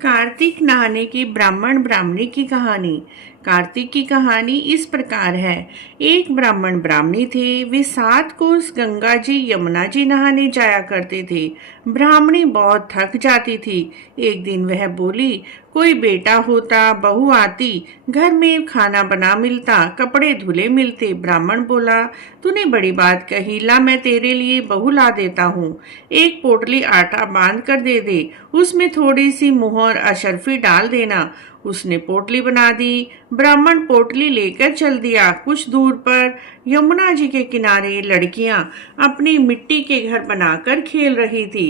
कार्तिक नहाने की ब्राह्मण ब्राह्मणी की कहानी। कार्तिक की कहानी इस प्रकार है। एक ब्राह्मण ब्राह्मणी थे। वे 7 कोस गंगा जी यमुना जी नहाने जाया करते थे। ब्राह्मणी बहुत थक जाती थी। एक दिन वह बोली, कोई बेटा होता, बहू आती, घर में खाना बना मिलता, कपड़े धुले मिलते। ब्राह्मण बोला, तूने बड़ी बात कही, ला मैं तेरे लिए बहू ला देता हूँ। एक पोटली आटा बांध कर दे दे, उसमें थोड़ी सी मुहर अशर्फी डाल देना। उसने पोटली बना दी। ब्राह्मण पोटली लेकर चल दिया। कुछ दूर पर यमुना जी के किनारे लड़कियां अपनी मिट्टी के घर बनाकर खेल रही थी।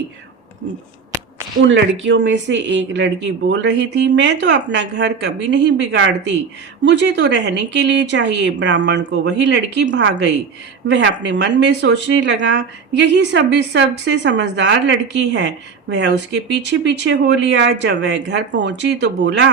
उन लड़कियों में से एक लड़की बोल रही थी, मैं तो अपना घर कभी नहीं बिगाड़ती, मुझे तो रहने के लिए चाहिए। ब्राह्मण को वही लड़की भाग गई। वह अपने मन में सोचने लगा, यही सबसे समझदार लड़की है। वह उसके पीछे पीछे हो लिया। जब वह घर पहुंची तो बोला,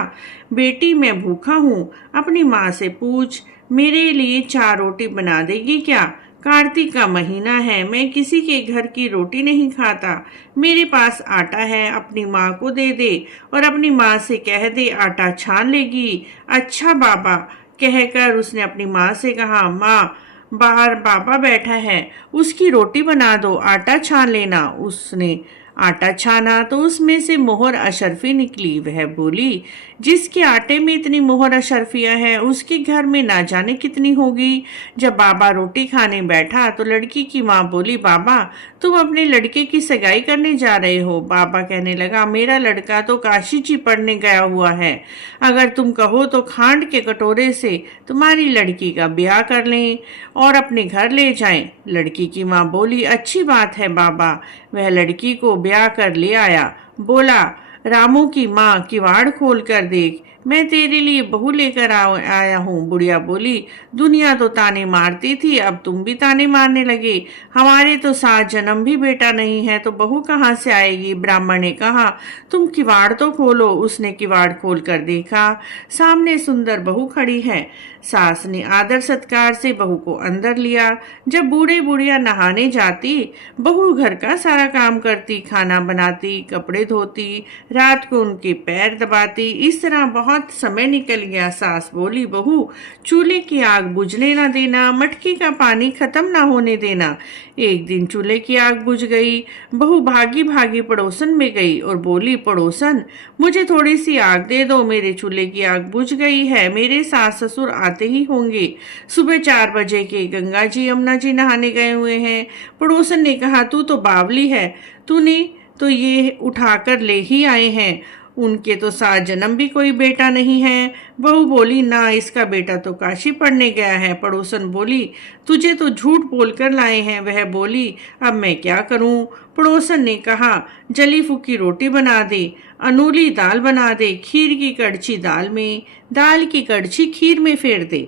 बेटी मैं भूखा हूँ, अपनी माँ से पूछ, मेरे लिए 4 रोटी बना देगी क्या? कार्तिक का महीना है, मैं किसी के घर की रोटी नहीं खाता। मेरे पास आटा है, अपनी माँ को दे दे और अपनी माँ से कह दे आटा छान लेगी। अच्छा बाबा, कहकर उसने अपनी माँ से कहा, माँ बाहर बाबा बैठा है, उसकी रोटी बना दो, आटा छान लेना। उसने आटा छाना तो उसमें से मोहर अशर्फी निकली। वह बोली, जिसके आटे में इतनी मोहर अशर्फियां हैं उसके घर में ना जाने कितनी होगी। जब बाबा रोटी खाने बैठा तो लड़की की माँ बोली, बाबा तुम अपने लड़के की सगाई करने जा रहे हो? बाबा कहने लगा, मेरा लड़का तो काशी जी पढ़ने गया हुआ है, अगर तुम कहो तो खांड के कटोरे से तुम्हारी लड़की का ब्याह कर लें और अपने घर ले जाएं। लड़की की माँ बोली, अच्छी बात है बाबा। वह लड़की को ब्याह कर ले आया। बोला, रामू की माँ किवाड़ खोल कर देख, मैं तेरे लिए बहू लेकर आया हूँ। बुढ़िया बोली, दुनिया तो ताने मारती थी, अब तुम भी ताने मारने लगे। हमारे तो 7 जन्म भी बेटा नहीं है तो बहू कहाँ से आएगी? ब्राह्मण ने कहा, तुम किवाड़ तो खोलो। उसने किवाड़ खोल कर देखा, सामने सुंदर बहू खड़ी है। सास ने आदर सत्कार से बहू को अंदर लिया। जब बूढ़े बुढ़िया नहाने जाती, बहू घर का सारा काम करती, खाना बनाती, कपड़े धोती, रात को उनके पैर दबाती। इस तरह बहुत समय निकल गया। सास बोली, बहू चूल्हे की आग बुझने ना देना, मटकी का पानी खत्म ना होने देना। एक दिन चूल्हे की आग बुझ गई। बहू भागी भागी पड़ोसन में गई और बोली, पड़ोसन मुझे थोड़ी सी आग दे दो, मेरे चूल्हे की आग बुझ गई है, मेरे सास ससुर आते ही होंगे। सुबह 4 बजे के गंगा जी यमुना जी नहाने गए हुए हैं। पड़ोसन ने कहा, तू तो बावली है, तूने तो ये उठाकर ले ही आए हैं, उनके तो 7 जन्म भी कोई बेटा नहीं है। बहू बोली, ना इसका बेटा तो काशी पढ़ने गया है। पड़ोसन बोली, तुझे तो झूठ बोलकर लाए हैं। वह बोली, अब मैं क्या करूं? पड़ोसन ने कहा, जली फूकी रोटी बना दे, अनूली दाल बना दे, खीर की कड़छी दाल में, दाल की कड़छी खीर में फेर दे।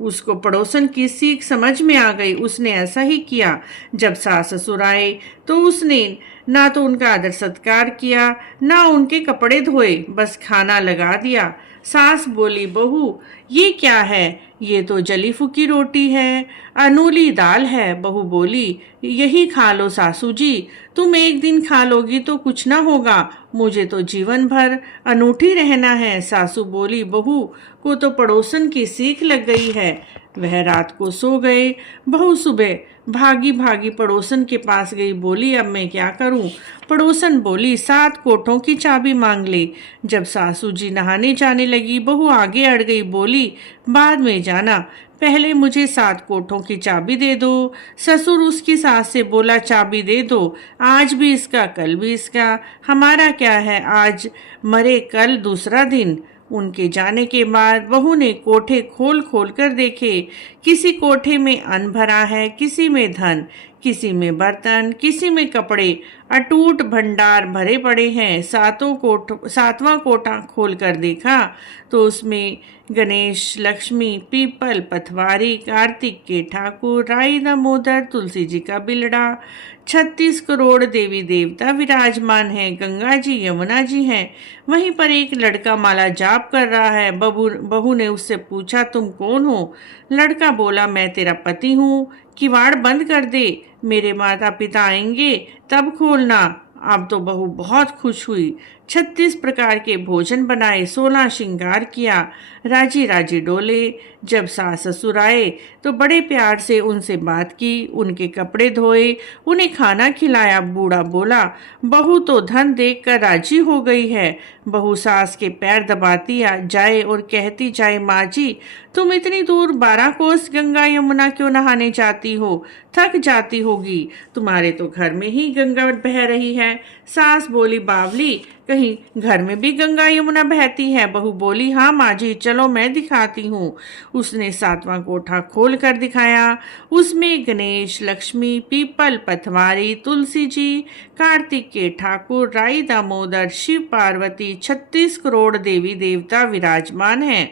उसको पड़ोसन की सीख समझ में आ गई। उसने ऐसा ही किया। जब सास ससुर आए तो उसने ना तो उनका आदर सत्कार किया, ना उनके कपड़े धोए, बस खाना लगा दिया। सास बोली, बहू ये क्या है? ये तो जली फूकी रोटी है, अनूली दाल है। बहू बोली, यही खा लो सासू जी, तुम एक दिन खा लोगी तो कुछ ना होगा, मुझे तो जीवन भर अनूठी रहना है। सासू बोली, बहू को तो पड़ोसन की सीख लग गई है। वह रात को सो गए। बहू सुबह भागी भागी पड़ोसन के पास गई। बोली, अब मैं क्या करूं? पड़ोसन बोली, 7 कोठों की चाबी मांग ले। जब सासू जी नहाने जाने लगी, बहू आगे अड़ गई। बोली, बाद में जाना, पहले मुझे 7 कोठों की चाबी दे दो। ससुर उसकी सास से बोला, चाबी दे दो, आज भी इसका कल भी इसका, हमारा क्या है, आज मरे कल दूसरा दिन। उनके जाने के बाद बहू ने कोठे खोल खोल कर देखे। किसी कोठे में अन्न भरा है, किसी में धन, किसी में बर्तन, किसी में कपड़े, अटूट भंडार भरे पड़े हैं। 7वां कोठा खोल कर देखा तो उसमें गणेश, लक्ष्मी, पीपल, पथवारी, कार्तिक के ठाकुर, राई दामोदर, तुलसी जी का बिलड़ा, 36 करोड़ देवी देवता विराजमान हैं, गंगा जी यमुना जी हैं। वहीं पर एक लड़का माला जाप कर रहा है। बहू ने उससे पूछा, तुम कौन हो? लड़का बोला, मैं तेरा पति हूँ, किवाड़ बंद कर दे, मेरे माता पिता आएंगे तब खोलना। अब तो बहू बहुत खुश हुई। 36 प्रकार के भोजन बनाए, 16 श्रृंगार किया, राजी राजी डोले। जब सास ससुर आए तो बड़े प्यार से उनसे बात की, उनके कपड़े धोए, उन्हें खाना खिलाया। बूढ़ा बोला, बहू तो धन देखकर राजी हो गई है। बहू सास के पैर दबाती जाए और कहती जाए, माँ जी तुम इतनी दूर 12 कोस गंगा यमुना क्यों नहाने जाती हो? थक जाती होगी, तुम्हारे तो घर में ही गंगा बह रही है। सास बोली, बावली कहीं घर में भी गंगा यमुना बहती है? बहू बोली, हाँ माँ जी, चलो मैं दिखाती हूँ। उसने 7वां कोठा खोल कर दिखाया। उसमें गणेश, लक्ष्मी, पीपल, पथवारी, तुलसी जी, कार्तिक के ठाकुर, राई दामोदर, शिव पार्वती, 36 करोड़ देवी देवता विराजमान हैं।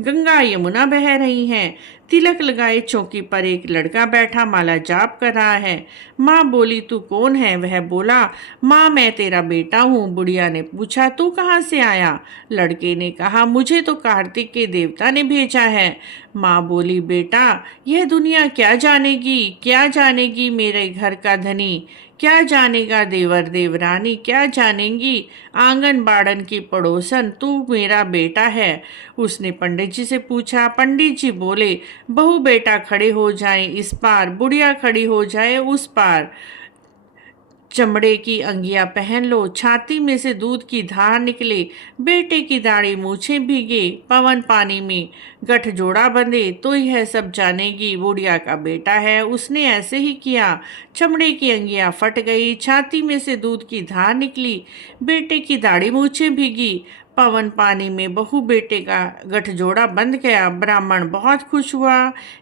गंगा यमुना बह रही हैं। तिलक लगाए चौकी पर एक लड़का बैठा माला जाप कर रहा है। माँ बोली, तू कौन है? वह बोला, माँ मैं तेरा बेटा हूँ। बुढ़िया ने पूछा, तू कहाँ से आया? लड़के ने कहा, मुझे तो कार्तिक के देवता ने भेजा है। माँ बोली, बेटा यह दुनिया क्या जानेगी, क्या जानेगी मेरे घर का धनी, क्या जानेगा देवर देवरानी, क्या जानेंगी आंगन बाड़न की पड़ोसन, तू मेरा बेटा है। उसने पंडित जी से पूछा। पंडित जी बोले, बहू बेटा खड़े हो जाएं इस पार, बुढ़िया खड़ी हो जाए उस पार। चमड़े की अंगिया पहन लो, छाती में से दूध की धार निकले, बेटे की दाढ़ी मूछे भीगे, पवन पानी में गठजोड़ा बंधे, तो यह सब जानेगी बुढ़िया का बेटा है। उसने ऐसे ही किया। चमड़े की अंगिया फट गई, छाती में से दूध की धार निकली, बेटे की दाढ़ी मूछे भीगी, पवन पानी में बहू बेटे का गठजोड़ा बंध गया। ब्राह्मण बहुत खुश हुआ।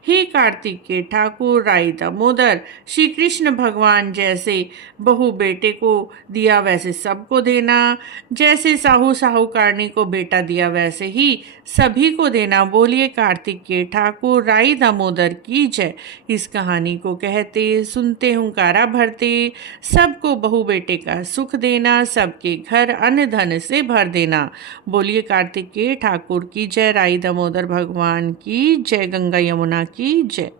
हे कार्तिक के ठाकुर, राई दामोदर, श्री कृष्ण भगवान, जैसे बहू बेटे को दिया वैसे सबको देना, जैसे साहूकारनी को बेटा दिया वैसे ही सभी को देना। बोलिए कार्तिक के ठाकुर, राई दामोदर की जय। इस कहानी को कहते सुनते हुंकारा भरते, सबको बहू बेटे का सुख देना, सबके घर अन्न धन से भर देना। बोलिए कार्तिक के ठाकुर की जय, राई दामोदर भगवान की जय, गंगा यमुना की जय।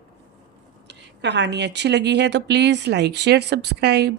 कहानी अच्छी लगी है तो प्लीज़ लाइक शेयर सब्सक्राइब।